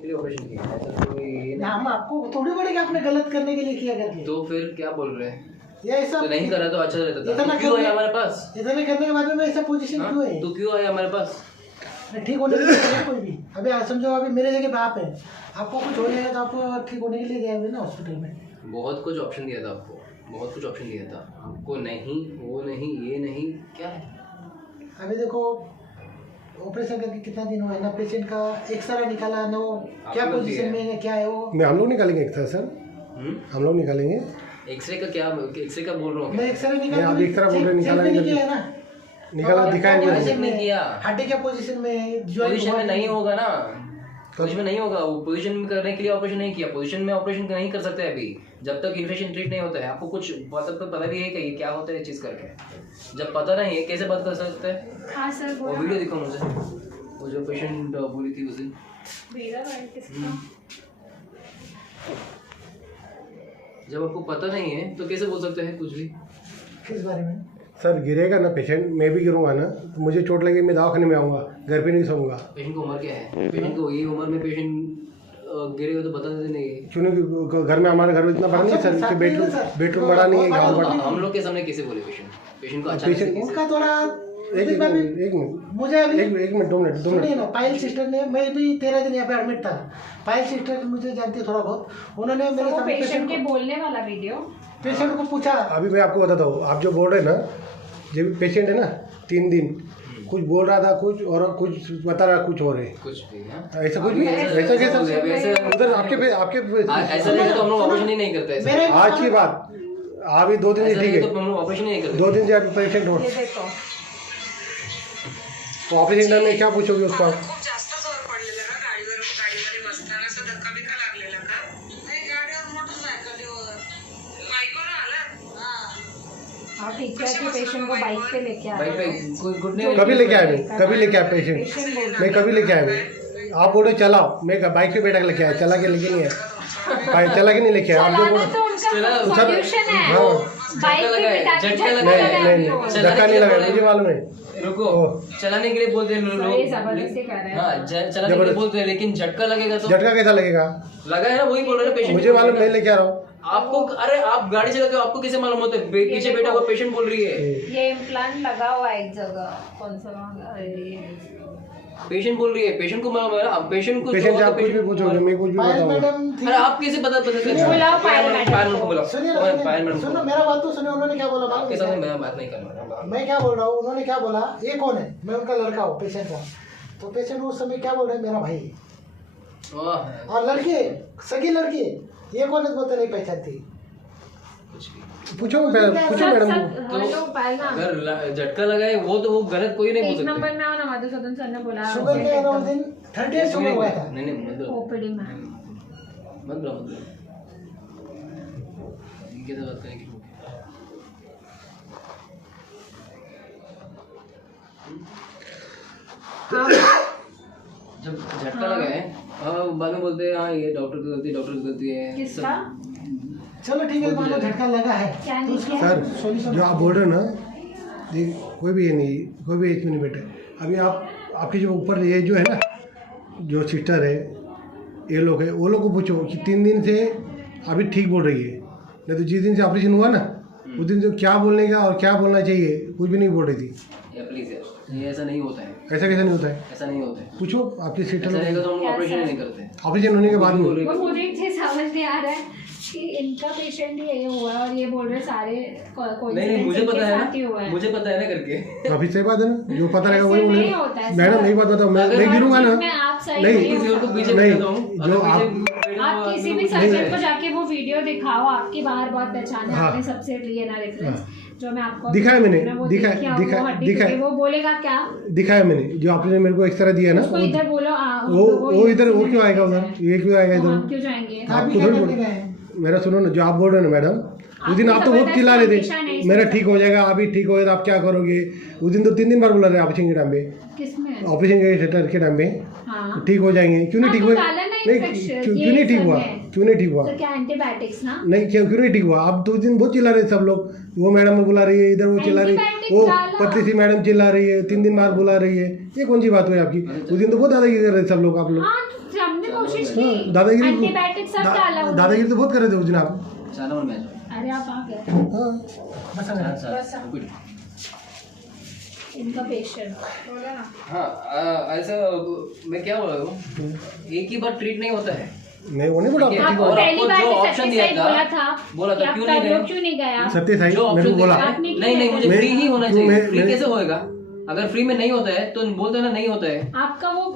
Operation किया है तो कोई हम आपको थोड़ी बड़ी आपने गलत करने के लिए किया करके। तो फिर क्या बोल रहे हैं? ये ऐसा तो नहीं करा तो अच्छा रहता था। इतना तो क्यों आया हमारे पास? इतना करने के बाद में ऐसा पोजीशन क्यों है? तो क्यों आया हमारे पास? ठीक होने के लिए कोई भी अभी आप समझो अभी मेरे जगह बाप है, आपको कुछ हो जाएगा तो आपको ठीक होने के लिए गए हुए ना हॉस्पिटल में। बहुत कुछ ऑप्शन दिया था आपको, बहुत कुछ ऑप्शन दिया था आपको। नहीं वो नहीं ये नहीं क्या है? अभी देखो ऑपरेशन करके कितना दिन हुआ है ना, पेशेंट का एक्सरे निकाला ना, वो क्या पोजीशन में है क्या है वो मैं हम लोग निकालेंगे एक्सरे सर, हम लोग निकालेंगे एक्सरे का। क्या एक्सरे का बोल रहा हूँ? मैं एक्सरे नहीं, आप एक्सरे बोल रहे निकाला है ना, निकाला दिखाएंगे। पोजीशन में किया, हड्डी क्या पोजीशन में है? पोजीशन में नहीं होगा ना, पोजीशन में नहीं होगा। वो पोजीशन में करने के लिए ऑपरेशन नहीं किया, पोजीशन में ऑपरेशन नहीं कर सकते अभी जब तक इन्फेक्शन ट्रीट नहीं होता है। आपको कुछ पता भी है कि ये क्या होता है चीज़ करके? जब पता नहीं है कैसे बात कर सकते हैं? हाँ सर वो वीडियो दिखो मुझे, वो जो पेशेंट बोली थी उस दिन। जब आपको पता नहीं है तो कैसे बोल सकते हैं कुछ भी? किस बारे में? सर गिरेगा ना पेशेंट, मैं भी गिरूंगा ना, तो मुझे चोट लगी मैं दवाखाने में आऊँगा, घर पे नहीं सोऊंगा। पेशेंट को उम्र क्या है? पेशेंट को ये उम्र में पेशेंट गिरेगा तो बता देते नहीं है। क्यों नहीं? घर में हमारे घर में इतना बड़ा नहीं सर, कि बेडरूम बड़ा नहीं है, गाँव बड़ा। हम लोग के सामने कैसे बोले पेशेंट को? अच्छा उनका थोड़ा एक मिनट मुझे अभी एक मिनट 2 मिनट ना, पायल सिस्टर ने, मैं भी 13 दिन यहाँ पे एडमिट था। पायल सिस्टर मुझे जानती है थोड़ा बहुत, उन्होंने मेरे सामने पेशेंट के बोलने वाला वीडियो पेशेंट को पूछा। अभी मैं आपको बताता हूँ, आप जो बोल रहे हैं ना, जब पेशेंट है ना 3 दिन कुछ बोल रहा था कुछ और कुछ बता रहा कुछ और है, कुछ भी है ऐसा कुछ भी ऐसा कैसा उधर आपके ऐसा नहीं तो हम लोग ऑपरेशन ही नहीं करते। आज की बात अभी 2 दिन से ठीक है, तो हम लोग ऑपरेशन ही नहीं करते। 2 दिन से आप पेशेंट हो तो ऑपरेशन में क्या पूछोगे उसको? आप खूप जास्त जोर पडलेला का गाडीवर बसताना असं धक्का बिक्का लागलेला का? नाही गाडीवर मोटरसायकलीवर बाईकवर आला। आप ठीक है कि पेशेंट को बाइक पे लेके आ बाइक रहे पे कोई गुड नहीं। कभी लेके आए मैं, कभी लेके आया पेशेंट, मैं कभी लेके आया मैं। आप बोलो चलाओ, मैं बाइक पे बैठा के लेके आया, चला के लेके नहीं आया, चला के नहीं लेके आया। आप जो बोलो सॉल्यूशन है बाइक पे बिठा के नहीं धक्का नहीं लगा, मुझे मालूम है। रुको, चलाने के लिए बोलते हैं लोग, जबरदस्ती कर रहे हैं। हाँ चलाने के लिए बोलते हैं, लेकिन झटका लगेगा तो झटका कैसा लगेगा? लगा है ना, वही बोल रहे हैं पेशेंट। मुझे मालूम, मैं लेके आ रहा हूँ आपको। अरे आप गाड़ी चलाते हो, आपको कैसे मालूम होता है? पीछे बैठा हुआ पेशेंट बोल रही है, ये इम्प्लांट लगा हुआ है एक जगह, कौन सा पेशेंट बोल रही है, पेशेंट को मालूम है ना। पेशेंट को पेशेंट आप कुछ भी पूछोगे, मैं कुछ भी बताऊंगा। मैडम अरे आप कैसे बता सकते हैं? बुलाओ पायल मैडम को बुलाओ। सुनिए पायल मैडम सुनो, मेरा बात तो सुनिए। उन्होंने क्या बोला मालूम आपके है सामने क्या? मैं बात नहीं करना। मैं क्या बोल रहा हूँ, उन्होंने क्या बोला, ये कौन है? मैं उनका लड़का हूँ पेशेंट का। तो पेशेंट उस समय क्या बोल रहे हैं, मेरा भाई है। और लड़की है, सगी लड़की है, ये कौन है बोलते नहीं पहचानती। पूछो मैडम को। हेलो पायल ना, अगर झटका लगा है वो तो वो गलत कोई नहीं बोल एक सकते। नंबर में आओ ना, मधुसूदन सर ने बोला शुगर के है ना उस दिन 38 शुगर हुआ था। नहीं मतलब ओपीडी में मतलब ये कैसे बात करेंगे? जब झटका लगा है बाद में बोलते हैं हाँ ये डॉक्टर की गलती है। किसका? चलो ठीक है, मानो झटका लगा है क्या तो उसका सर सॉल्यूशन जो आप बोल रहे हो ना, कोई भी ये नहीं, कोई भी एज में नहीं बैठे। अभी आप आपके जो ऊपर ये जो है ना, जो सिस्टर है, ये लोग है, वो लोग को पूछो कि 3 दिन से अभी ठीक बोल रही है, नहीं तो जिस दिन से ऑपरेशन हुआ ना उस दिन से क्या बोलने का और क्या बोलना चाहिए कुछ भी नहीं बोल रही थी। प्लीज ये ऐसा नहीं होता है। ऐसा कैसा नहीं होता है? ऐसा नहीं होता है। पूछो आपकी सिस्टर ऐसा रहेगा लोग, तो हम ऑपरेशन ही नहीं करते। ऑपरेशन होने के बाद में वो मुझे एक चीज समझ नहीं आ रहा है कि इनका पेशेंट ये हुआ और ये बोल रहे सारे नहीं मुझे पता है ना, मुझे पता है ना करके। तो अभी सही बात है ना, जो पता रहेगा वही नहीं बोलेगा। होता है मैडम नहीं बात बताओ, मैं गिरूंगा ना, नहीं जो आप किसी भी सर्जन को जाके वो वीडियो दिखाओ, आपकी बाहर बहुत पहचान है, आपने सबसे लिए ना रेफरेंस जो मैं आपको दिखाया मैंने, दिखाया वो बोलेगा क्या? दिखाया मैंने, जो आपने मेरे को एक्सरा दिया ना, उसको इधर बोलो वो इधर वो क्यों आएगा उधर, ये क्यों आएगा इधर? हम क्यों जाएंगे? आपको थोड़ी बोल, मेरा सुनो ना, जो आप बोल रहे हो ना मैडम, उस दिन आप तो बहुत चिल्ला रहे थे मेरा ठीक हो जाएगा, अभी ठीक हो तो आप क्या करोगे? उस दिन तो 3 दिन बार बोला रहे ऑपरेशन के टाइम पे, किसमें? ऑपरेशन के टाइम पे हाँ। ठीक हो जाएंगे। क्यों नहीं ठीक हुआ? नहीं क्यों नहीं ठीक हुआ? क्यों नहीं ठीक हुआ? तो क्या एंटीबायोटिक्स ना? नहीं क्यों नहीं ठीक हुआ? आप 2 दिन बहुत चिल्ला रहे सब लोग, वो मैडम को बुला रही है, इधर वो चिल्ला रही है, वो पतली सी मैडम चिल्ला रही है, 3 दिन बाद बुला रही है, ये कौन सी बात हुई आपकी? उस दिन तो बहुत दादागिरी कर रहे सब लोग, आप लोग। हमने कोशिश की, दादागिरी एंटीबायोटिक सब डाला उन्होंने। दादागिरी तो बहुत कर रहे थे उस दिन आप। चालू में आ जाओ। अरे आप आ गए। हाँ इनका पेशेंट हाँ ऐसा मैं क्या बोल रहा हूँ, एक ही बार ट्रीट नहीं होता है। नहीं वो नहीं बोला ठीक है, आपको। आपको और पहली आपको बार जो भी ऑप्शन सत्य दिया साई था, बोला था क्यों कि नहीं आप गए? क्यों नहीं गया? सत्य साई जो मेरे को ऑप्शन बोला आपने नहीं नहीं मुझे फ्री ही होना क्यों चाहिए। फ्री मैं- कैसे होएगा? अगर फ्री में नहीं होता है तो बोलते हैं ना नहीं होता है। आपका वो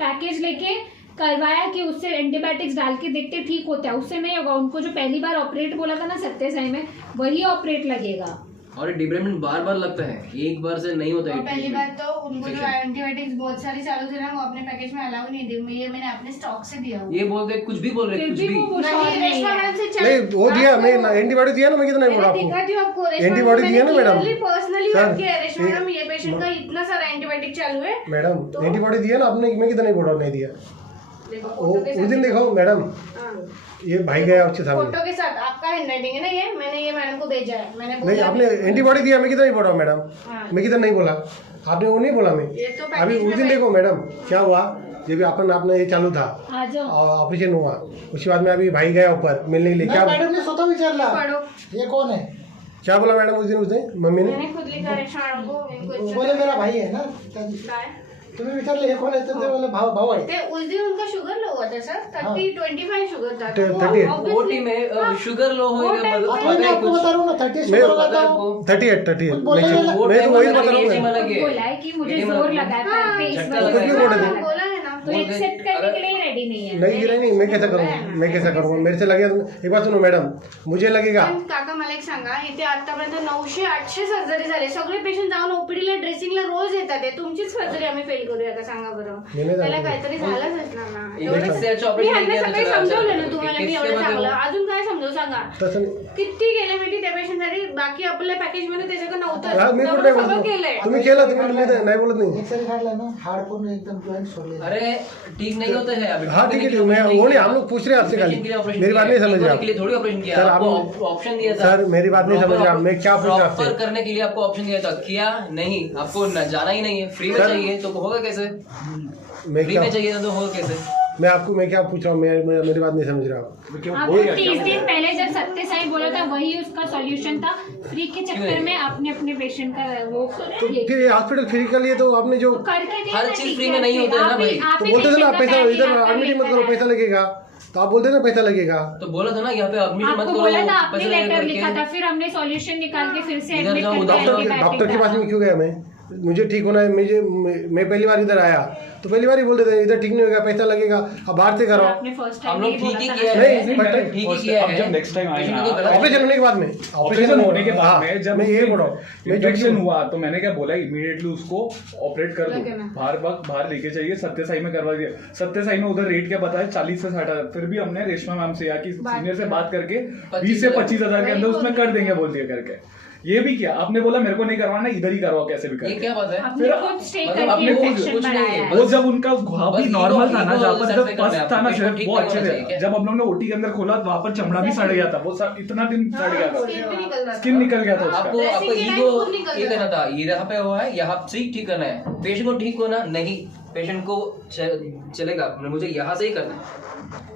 पैकेज लेके करवाया कि उससे एंटीबायोटिक्स डाल के देखते ठीक होता है, उससे नहीं होगा। उनको जो पहली बार ऑपरेट बोला था ना सत्य साई में, वही ऑपरेट लगेगा। और डिब्रेमेंट बार बार लगता है, एक बार से नहीं होता और है। पहली बात तो उनको जो एंटीबायोटिक्स बहुत सारी चालू थे ना, वो अपने पैकेज में अलाउ नहीं दी। ये मैंने अपने स्टॉक से दिया हुआ। ये बोलते कुछ भी बोल रहे फिर कुछ भी भी। वो नहीं, श्योर नहीं रेशमा है। मैडम से नहीं वो दिया मैं एंटीबायोटिक दिया ना, मैं कितना बोला मैंने आपको। दिखा दी आपको। एंटीबॉडी दिया ना मैडम। पर्सनली सर, बात किया है रेशमा ये- मैडम, ये पेशेंट का इतना सारा एंटीबायोटिक चालू है। मैडम एंटीबॉडी दिया ना आपने, मैं कितना बोला नहीं दिया। देखो वो फोटो के उस दिन साथ। देखो मैडम, हाँ। ये भाई गया आपके सामने। फोटो के साथ आपका हैंडराइटिंग है ना, ये मैंने ये मैडम को भेजा है। मैंने नहीं बोला आपने एंटीबॉडी दिया, मैं कितना बोला मैडम, हाँ। मैं कितना नहीं बोला। आपने वो नहीं बोला मैं। ये तो अभी पैकेज उस में दिन देखो मैडम क्या हुआ, जब भी अपन आपने ये चालू था आ जाओ। ऑपरेशन हुआ, उसके बाद में अभी भाई गया ऊपर मिलने के लिए। क्या मैडम ने स्वतः विचारला पढ़ो। ये कौन है? क्या बोला मैडम उस दिन उसने मम्मी ने? मैंने खुद लिखा रेशमा मैडम को। इनको बोले मेरा भाई है ना, काय? तुम्ही विचारले हे कोण आहे तर ते बोले भाऊ आहे. ते उस दिन उनका शुगर लो हुआ था सर, 25 शुगर था। 38 ओटी में शुगर लो होएगा मतलब आता पता मैं है आपको कुछ बता रहा हूँ ना 30 मैं शुगर पता होता है हूँ. आपको 38 बोला ही ना। वो मैं तो टाइम वही अलग बता है, रहा ये हूँ। अलग है। बोला है कि मुझे ये जोर मतलब- लगा था हाँ, पे इस झटका वजह लगा से है। बोला लगा। बोला है ना। तो एक्सेप्ट करने के लिए रेडी नहीं है। नहीं गिरा नहीं, मैं कैसा करूँगा, मैं कैसा करूँगा, मेरे से लगेगा तो एक बात सुनो मैडम, मुझे लगेगा। पण काका मला एक सांगा, इथे आतापर्यंत 900-800 सर्जरी झाले. सगळे पेशंट जाऊन ओपीडीला ड्रेसिंगला रोज येतात. तुमचीच सर्जरी आम्ही फेल करूया का सांगा बरं. मी नाही त्याला जाणार. काहीतरी झालंच असणार ना. एवढंच त्याचं मी ऑपरेशन ह्यांना केलं सगळे तर समजवलं ना असं- तुम्हाला, मी किसके एवढं मध्ये चांगलं. हो? अजून काय समजावू सांगा. तसं नाही. किती गेले माहिती त्या पेशंटसाठी. बाकी आपल्या पॅकेज मध्ये त्याच्याकडे हा, नव्हतं. मी तेवढं कुठे सगळं बोलतो, केलंय. तुम्ही केलं, तुम्ही नाही बोलत नाही। एक्सरे काढला ना हाड पूर्ण एकदम जॉईंट सोडले. अरे ठीक नहीं होता है अभी। हाँ, ठीक है, मैं वो नहीं, हम लोग पूछ रहे हैं आपसे खाली। मेरी बात नहीं समझ रहे आप। के लिए थोड़ी ऑपरेशन किया सर, आपको आप- ऑप्शन दिया था। सर, मेरी बात नहीं समझ रहे आप, मैं क्या पूछ रहा हूँ आपसे? प्रॉपर करने के लिए आपको ऑप्शन दिया था, किया नहीं। आपको जाना ही नहीं है, फ्री में सर- चाहिए तो होगा कैसे? मैं फ्री क्या में चाहिए तो होगा कैसे? मैं क्या पूछ रहा हूँ, मेरी बात नहीं समझ रहा आप। आपको 30 दिन पहले जब सत्य साई बोला था वही उसका सॉल्यूशन था। फ्री के चक्कर में आपने अपने पेशेंट का वो तो ये फिर हॉस्पिटल फ्री के लिए तो आपने जो करके दिया हर ना, चीज ठीक फ्री है, में नहीं फिर होता है ना आप ही- भाई। आप तो ही बोलते थे ना patient का पैसा पैकेज इधर आपका एडमिट मत करो, लेकर पैसा लगेगा, तो आप बोलते ना पैसा लगेगा। तो बोला था ना यहाँ पे एडमिट मत आपको करो, बोला था, आपने पैसे लगे लेटर करके। लिखा था, फिर हमने सॉल्यूशन निकाल के फिर से इधर एडमिट जाओ, करके डॉक्टर antibiotic डॉक्टर के पास डाला। में क्यों गया मैं? मुझे ठीक होना है, मैं पहली बार इधर आया तो पहली बार ही बोल देते इधर ठीक नहीं होगा, पैसा लगेगा, अब बाहर से करो। आपने फर्स्ट हम टाइम लोग ठीक ही किया नहीं, है, but ठीक ही किया अब है। जब next time आए Patient ना, को गलत- ऑपरेशन होने के बाद में, ऑपरेशन होने के बाद हाँ, में जब मैं ये बोल रहा हूँ, मैं जो इन्फेक्शन हुआ तो मैंने क्या बोला, इमीडिएटली उसको ऑपरेट कर लगे दो, ना। बाहर लेके जाइए। सत्य साई में करवा दिया। सत्य साई में उधर रेट क्या बताया, 40 से 60,000। फिर भी हमने रेशमा मैम से या कि सीनियर से बात करके 20 से 25,000 के अंदर उसमें कर देंगे बोल दिया करके। ये भी किया आपने, बोला मेरे को नहीं करवाना, इधर ही करवाओ कैसे भी ये करके। क्या बात है? आपने खुद स्टे मतलब करके आपने खुद इन्फेक्शन कुछ नहीं बढ़ाया है। है। वो जब उनका घाव बस भी ego- नॉर्मल था ना, ego जहाँ पर जब satisfy पस करना है, था ना आपको सिर्फ, ठीक वो नहीं अच्छे होना थे। चाहिए क्या? जब हम लोग ने ओटी के अंदर खोला तो वहाँ पर चमड़ा भी सड़ गया था, वो सब इतना दिन सड़ गया था, स्किन भी निकल रहा था। स्किन निकल गया था उसका। आपको Dressing आपको के time ईगो खुद निकल ये रहा करना था, ये यहाँ पे हुआ है, यहाँ से ही ठीक करना है। पेशेंट को ठीक होना नहीं, पेशेंट को चलेगा, मुझे यहाँ से ही करना है।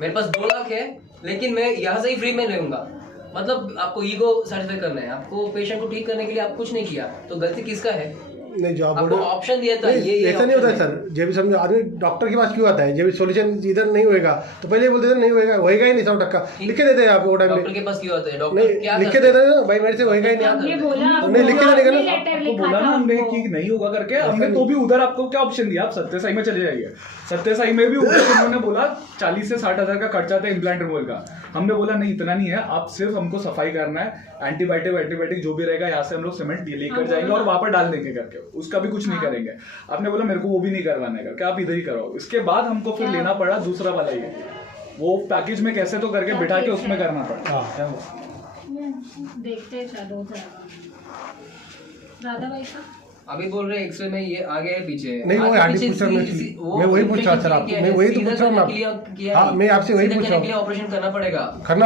मेरे पास 2 लाख है लेकिन मैं यहाँ से ही फ्री में लूंगा। मतलब आपको ईगो सेटिस्फाई करना है, आपको पेशेंट को ठीक करने के लिए आप कुछ नहीं किया, तो गलती किसका है? नहीं जो आप आपको बोल रहे- ऑप्शन दिया था, नहीं, ये ऐसा नहीं होता है option सर। जब भी समझो आदमी डॉक्टर के पास क्यों आता है, जब सोल्यूशन इधर नहीं होएगा तो पहले बोलते थे नहीं होएगा, होएगा ही नहीं 100%। लिख के देते हैं आप वो टाइम डॉक्टर में, के पास क्यों आते हैं? डॉक्टर नहीं क्या लिख के करते देते हैं? हैं ना भाई, मेरे से होएगा ही क्या नहीं। ये बोला हमने लिख के देने का ना, लेटर आपको लिखा बोला था ना हमने आपको। कि नहीं होगा करके, हमने तो भी उधर आपको क्या ऑप्शन दिया, आप सत्य साई में चले जाइए। सत्य साई में भी उधर उन्होंने बोला 40 से 60,000 का खर्चा था इम्प्लांट रिमूवल का। हमने बोला नहीं इतना नहीं है, आप सिर्फ हमको सफाई करना है, एंटीबायोटिक जो भी रहेगा यहाँ से हम लोग सीमेंट लेकर जाएंगे और वहां पर डाल देंगे करके, उसका भी कुछ नहीं करेंगे। आपने बोला मेरे को वो भी नहीं करवाना है करके, आप इधर ही कराओ। इसके बाद हमको फिर लेना पड़ा दूसरा वाला ही, वो पैकेज में कैसे तो करके बिठा के उसमें करना पड़ा। देखते हैं शायद हो जाएगा। राधा भाई का अभी बोल रहे एक्सरे में ये आगे है पीछे है। नहीं, वो आगे हड्डी पीछे पूछ रहा हूँ मैं वही पूछ रहा सर आपको, मैं वही तो पूछ रहा हूँ आपको। हाँ, मैं आपसे वही पूछ रहा हूँ। ऑपरेशन करना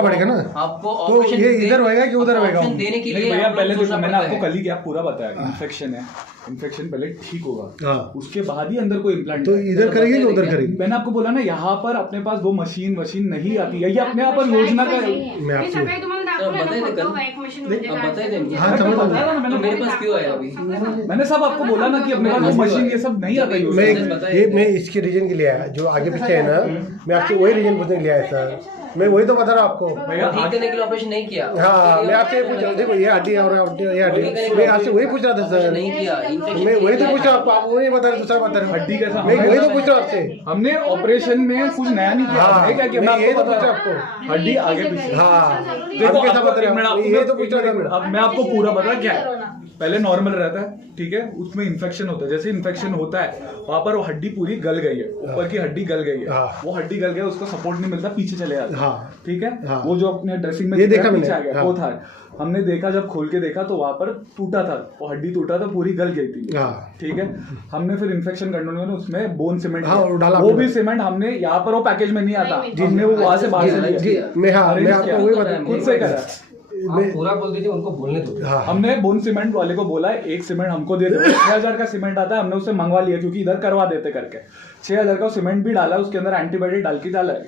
पड़ेगा ना आपको। तो ऑपरेशन ये इधर होएगा कि उधर होएगा? ऑप्शन देने के नहीं लिए भैया, आप लोग पहले सोचना देखो, मैंने पड़ता आपको है। कल ही क्या पूरा बताया, इन्फेक्शन है, इन्फेक्शन पहले ठीक होगा, हाँ। उसके बाद ही अंदर कोई इम्प्लांट। तो इधर करेंगे कि उधर करेंगे? मैंने आपको बोला ना, यहाँ पर अपने पास वो मशीन नहीं आती है, ये अपने आप पर योजना का। मैं आपसे सकाळी तुम्हाला दाखवलं बताइए ना कल। फोटो, एक मशीन म्हणजे अब काय बताइए असतं. हाँ, समझ बताया ना तो मैंने, मेरे पास क्यों आया अभी? मैंने सब आपको बोला ना कि अपने पास वो मशीन ये सब नहीं आता यूज। मैं इसके रीजन के लिए आया, जो आगे पीछे है ना, मैं आपसे वही रीजन पूछने के लिए आया सर। मैं वही तो बता रहा हूँ आपको। ठीक करने के लिए ऑपरेशन नहीं किया। हाँ, मैं आपसे पूछ रहा हूँ, देखो ये हड्डी और ये हड्डी, मैं आपसे वही पूछ रहा था सर। नहीं किया। मैं वही तो पूछ रहा हूँ आपको, आप वही बता रहे, दूसरा बता रहे। हड्डी कैसा? मैं वही तो पूछ रहा हूँ आपसे। हमने ऑपरेशन में कुछ नया नहीं किया। हाँ, हमने क्या किया, मैं मैं ये तो आपको पूछ बता रहा रहा हूँ आपको। हड्डी आगे पीछे। हाँ, देखो आप कैसा बता रहे मैं हो? आपको ये तो पूछ रहा था। अब मैं आपको पूरा बता क्या है। पहले नॉर्मल रहता है, ठीक है, उसमें इन्फेक्शन होता है। जैसे इन्फेक्शन होता है वहां पर वो हड्डी पूरी गल गई है, ऊपर की हड्डी गल गई है, हाँ। वो हड्डी गल गई, उसको सपोर्ट नहीं मिलता, पीछे चले जाता है, हाँ। ठीक है। हाँ। वो जो अपने ड्रेसिंग में ये दिख देखा रहा है, मैंने, पीछे आ गया, हाँ। वो था। हमने देखा, जब खोल के देखा तो वहां पर टूटा था, वो हड्डी टूटा था, पूरी गल गई थी, हाँ। ठीक है। हमने फिर इन्फेक्शन कंट्रोल में उसमें बोन सीमेंट, हाँ, वो डाला वो आपने। भी सीमेंट हमने यहाँ पर, वो पैकेज में नहीं आता, नहीं, हमने वो वहां से बाहर से जी, लिया। मैं हाँ, मैं Arrange आपको किया। वही बता, खुद से करा। मैं पूरा बोल दीजिए, उनको बोलने दो। हाँ, हमने बोन सीमेंट वाले को बोला एक सीमेंट हमको दे दो, 6000 का सीमेंट आता है, हमने उससे मंगवा लिया क्योंकि इधर करवा देते करके। 6000 का सीमेंट भी डाला, उसके अंदर एंटीबायोटिक डाल के डाला है,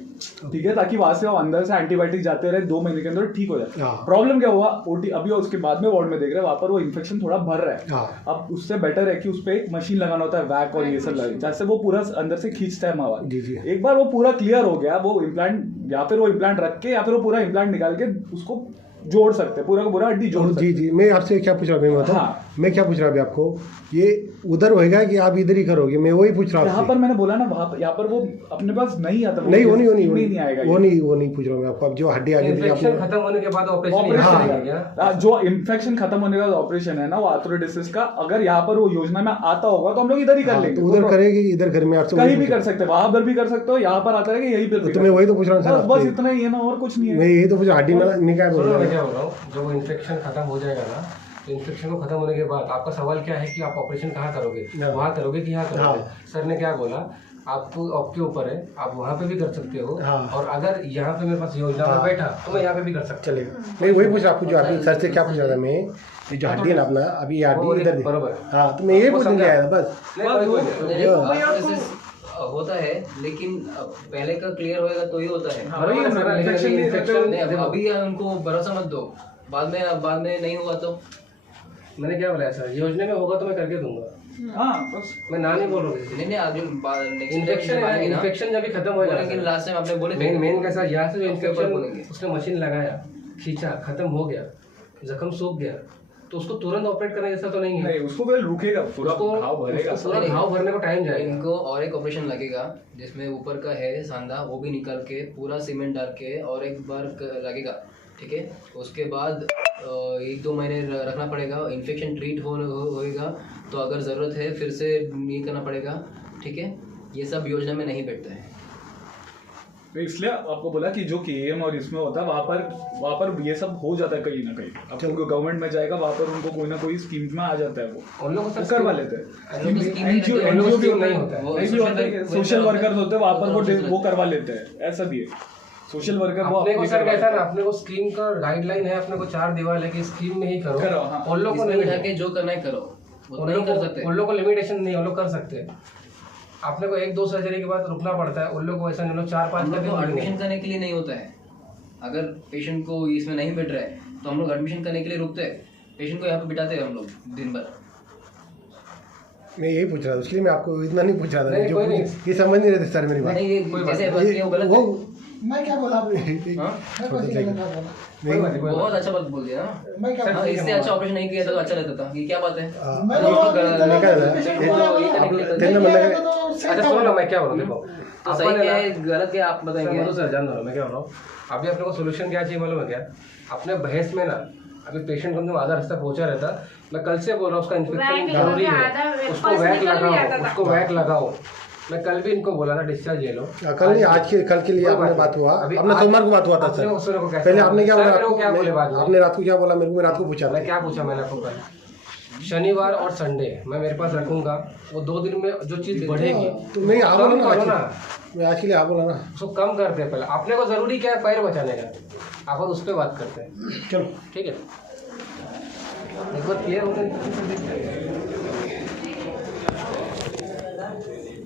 ठीक है, ताकि वहां से वो अंदर से एंटीबायोटिक जाते रहे, 2 महीने के अंदर ठीक हो जाए। हाँ। प्रॉब्लम क्या हुआ, ओटी अभी उसके बाद में वार्ड में देख रहे हैं, वहां पर वो इन्फेक्शन थोड़ा भर रहा है। हाँ। अब उससे बेटर है कि उस पर एक मशीन लगाना होता है, वैक और ये सब लगे, जैसे वो पूरा अंदर से खींचता है मावा। जी, जी। एक बार वो पूरा क्लियर हो गया, वो इम्प्लांट या फिर वो इम्प्लांट रख के या फिर वो पूरा इम्प्लांट निकाल के उसको जोड़ सकते हैं, पूरा का पूरा हड्डी जोड़ सकते जी जी, मैं आपसे क्या पूछ रहा हूँ, मैं बताऊँ? हाँ। मैं क्या पूछ रहा हूँ अभी आपको, ये उधर होएगा कि आप इधर ही करोगे? मैं वही पूछ रहा हैं। हूँ यहाँ पर आपसे। मैंने बोला ना, वहाँ पर यहाँ पर वो अपने पास नहीं आता, नहीं, वो नहीं आएगा, वो नहीं पूछ रहा हूँ मैं आपको। अब जो हड्डी आगे पीछे इन्फेक्शन आपने- खत्म होने के बाद ऑपरेशन ऑपरेशन जो इन्फेक्शन खत्म होने का ऑपरेशन है ना, वो आर्थरोडिसिस का, अगर यहाँ पर वो योजना में आता होगा तो हम लोग इधर ही कर हाँ, लेंगे। तो उधर करेंगे कि इधर घर में आपसे? कहीं भी कर सकते हैं, वहां पर भी कर सकते हो, यहाँ पर आता है यही पर भी तो मैं वही तो पूछ रहा हूँ सर बस आपसे। इतना ही है ना, और कुछ नहीं मैं है। यही तो पूछ, हड्डी निकाय बोल रहा मैं हूँ। क्या बोल रहा हूँ, जब वो इन्फेक्शन खत्म हो जाएगा ना, तो इन्फेक्शन को खत्म होने के बाद आपका सवाल क्या है कि आप ऑपरेशन कहाँ करोगे? वहाँ करोगे कि यहाँ करोगे? हाँ। सर ने क्या बोला, आपको आपके ऊपर है, आप वहाँ पे भी कर सकते हो, हाँ। और अगर यहाँ पे मेरे पास योजना में बैठा तो मैं यहाँ पे भी कर सकता चलेगा। मैं वही पूछ रहा, आपको जो अभी सर से क्या पूछ रहा था मैं, ये जो हड्डी है ना अपना, अभी ये वो हड्डी इधर थी। बरोबर। हाँ, तो मैं यही पूछने के आया था बस। होता है, लेकिन पहले का क्लियर होएगा तो ही होता है। हाँ, वही है ना, infection नहीं रहता है। नहीं, अभी उनको भरोसा मत दो, बाद में नहीं हुआ तो। मैंने क्या बोला सर, योजना में होगा तो मैं करके दूंगा। हाँ, बस मैं ना नहीं बोल रहा हूँ। नहीं आगे इन्फेक्शन जब भी खत्म हो जाएगा, लेकिन लास्ट टाइम आपने बोले मेन कैसा, यहाँ से जो इन्फेक्शन उसने मशीन लगाया, खींचा, खत्म हो गया, जख्म सूख गया, तो उसको तुरंत ऑपरेट करना जैसा तो नहीं है। नहीं, उसको पहले रुकेगा, पूरा घाव भरेगा। पूरा घाव भरने को टाइम जाएगा। इनको और एक ऑपरेशन लगेगा, जिसमें ऊपर का है सांधा, वो भी निकाल के पूरा सीमेंट डाल के और एक बार लगेगा, ठीक है। उसके बाद 1-2 महीने रखना पड़ेगा, इन्फेक्शन ट्रीट होएगा, तो अगर ज़रूरत है फिर से ये करना पड़ेगा, ठीक है। ये सब योजना में नहीं बैठता है। तो इसलिए आपको बोला कि जो केएम और इसमें होता है, वहाँ पर ये सब हो जाता है कहीं ना कहीं। अब उनको गवर्नमेंट में जाएगा, वहाँ पर उनको कोई ना कोई स्कीम में आ जाता है, वो लोग करवा लेते हैं। एनजीओ भी नहीं होता है, सोशल वर्कर्स होते हैं, वहाँ पर वो करवा लेते हैं, ऐसा भी है। सोशल वर्कर वो अपने को सर कैसा ना, अपने को स्कीम का गाइडलाइन है, अपने को 4 दीवार है कि स्कीम में ही करो। हाँ। उन लोग को नहीं है, जो करना है करो, वो नहीं कर सकते। उन लोग को लिमिटेशन नहीं, उन लोग कर सकते हैं। अपने को 1-2 सर्जरी के बाद रुकना पड़ता है, उन लोग को ऐसा नहीं, लोग 4-5 का एडमिशन करने के लिए नहीं होता है। अगर पेशेंट को इसमें नहीं बैठ रहा है तो हम लोग एडमिशन करने के लिए रुकते हैं, पेशेंट को यहाँ पे बिठाते हैं हम लोग दिन भर। मैं यही पूछ रहा था, उसके लिए मैं आपको इतना नहीं पूछ रहा था। नहीं, जो कोई नहीं। ये समझ नहीं रहे थे सर मेरी बात। नहीं, ये जैसे बात की है, वो गलत है। वो मैं क्या बोला आपने? हाँ? मैं कौन सी गलत बात बोला? कोई बात नहीं, बहुत अच्छा बात बोल दिया ना। मैं क्या हाँ, इससे अच्छा ऑपरेशन नहीं किया था तो अच्छा रहता था। ये क्या बात है? मैं तो बहुत नहीं कहा था। तेरे मन लगे। अच्छा सुनो ना, मैं क्या बोल रहा हूँ, देखो तो सही क्या है गलत क्या आप बताएंगे। सर जान दो, मैं क्या बोल रहा हूँ, अभी अपने को सोल्यूशन क्या चाहिए मालूम है क्या? अपने बहस में ना अभी पेशेंट कम से कम आधा रास्ता पहुंचा रहता। मैं कल से बोल रहा हूँ उसका इन्फेक्शन जरूरी है, उसको वैक लगाओ, उसको वैक लगाओ। मैं कल भी इनको बोला था डिस्चार्ज ले लो। कल नहीं, कल के लिए आपने बात हुआ, अपने सोमवार को बात हुआ था सर। पहले आपने क्या बोला, क्या बोले बाद में? आपने रात को क्या बोला मेरे को? मैं रात को पूछा था। मैं क्या पूछा मैंने आपको कल? शनिवार और संडे मैं मेरे पास रखूंगा, वो 2 दिन में जो चीज़ बढ़ेगी तो मैं आ बोला कम करो ना, ना, मैं आज के लिए आ बोला ना। उसको कम करते हैं। पहले अपने को ज़रूरी क्या है, पैर बचाने का, आप उस पर बात करते हैं। चलो ठीक है, एक बार क्लियर होता है।